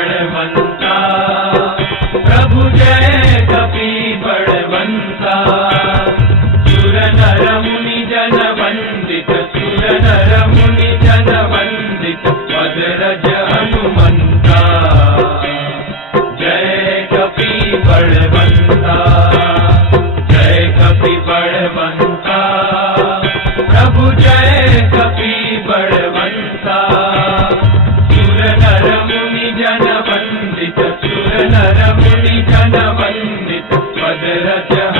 மங்கள மண்ட Padre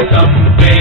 Então, Eita,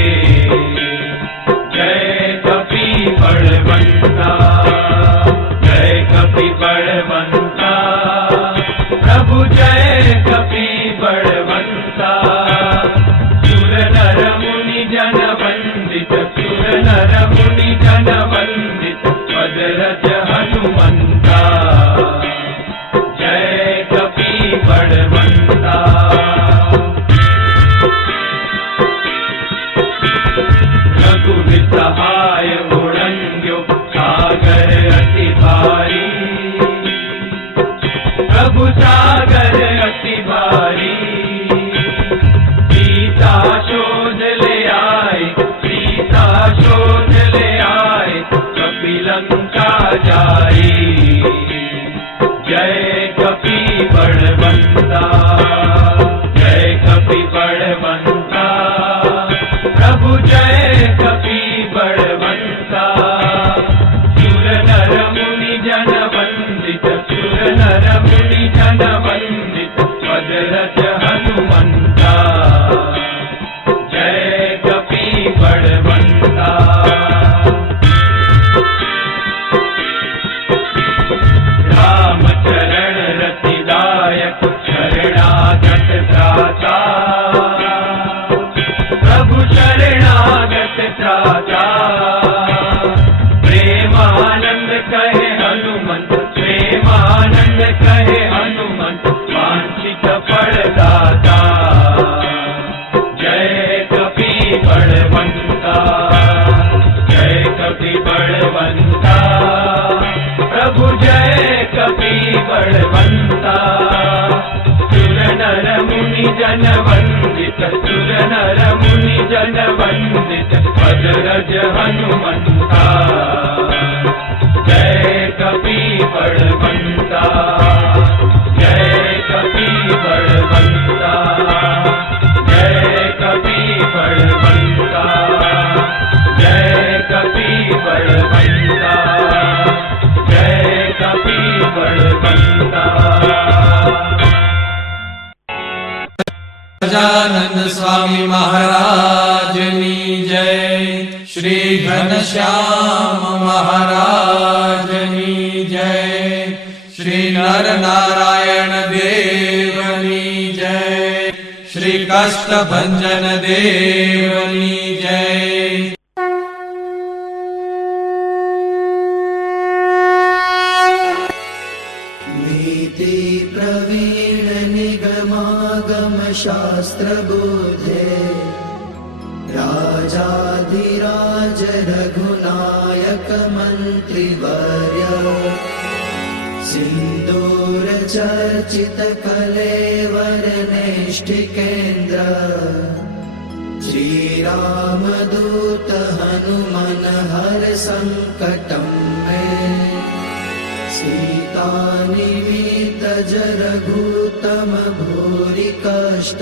رج ہنمنتا جے کپی پڑ بنتا جے کپی پڑ بنتا جے کپی پڑ بنتا جے کپی پڑ بنتا جے کپی مہاراج شام مہارا جی جی شری نر نارا دیونی جی کشتن دیونی جی نیتی پرویڑ گم राजाधिरा रघुनायकमन्त्रिवर्य। सिन्दूरचर्चितकलेवरनेष्ठिकेन्द्र। श्रीरामदूतहनुमनहर सङ्कटं मे। सीतानिमितजरघूतमभूरि कष्ट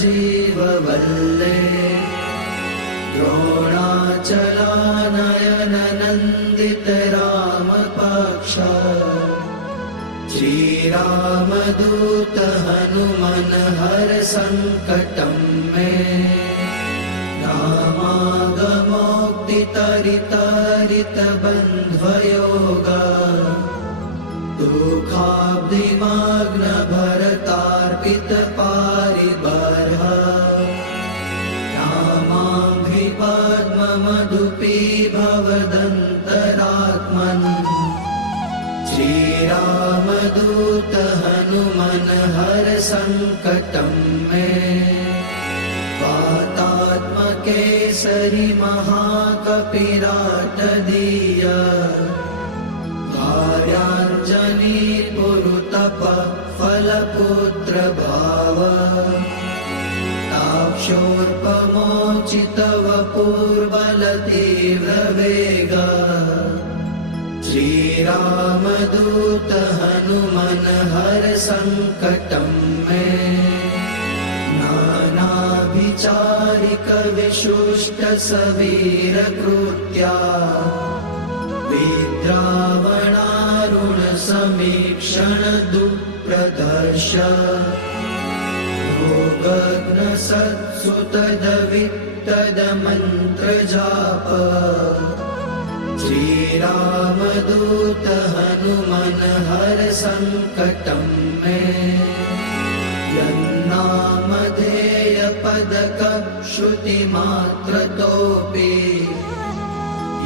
जीववल्ले द्रोणाचलानयन नन्दित रामपक्ष श्रीरामदूत हनुमन हर सङ्कटं मे। रामागमोक्तितरितरित भरतार्पित पारिबर्ह रामाङ्घ्रिपद्ममधुपी भवदन्तरात्मन्। श्रीरामदूत हनुमन हर सङ्कटं मे। वातात्मकेसरि महाकपिराटदीय कार्याञ्जनी पुरुतप फलपुत्र भाव ताक्षोर्पमोचितव पूर्वलतीव्रवेग श्रीरामदूत हनुमन हर सङ्कटं मे। नानाभिचारिक विशुष्ट सवीरकृत्या विद्रावणारुण समीक्षण दुःप्रदर्श भोगग्न सत्सुतदवित्तदमन्त्रजाप श्रीरामदूत हनुमन हर सङ्कटं मे यन्नामधेय पदक श्रुतिमात्रतोऽपि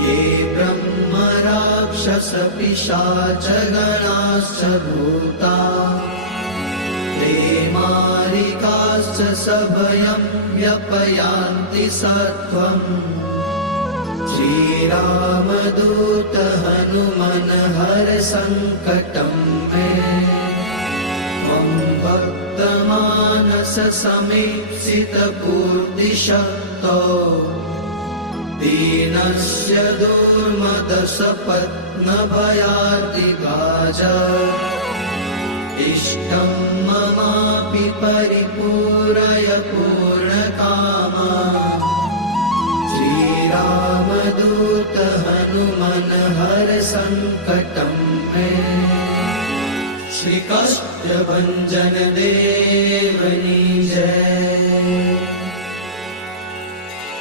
ये ब्रह्म राक्षस पिशाच गणाश्च भूता ते मारिकाश्च सभयं व्यपयान्ति सत्त्वम् श्रीरामदूत हनुमन हर सङ्कटं मे। त्वं भक्तमानस समीप्सितपूर्तिशक्तो दीनस्य दुर्मदसपत्नभयातिगाज इष्टं ममापि परिपूरय पूर्णकामा। श्रीरामदूत हनुमन हर सङ्कटं मे श्रीकाष्ठभञ्जन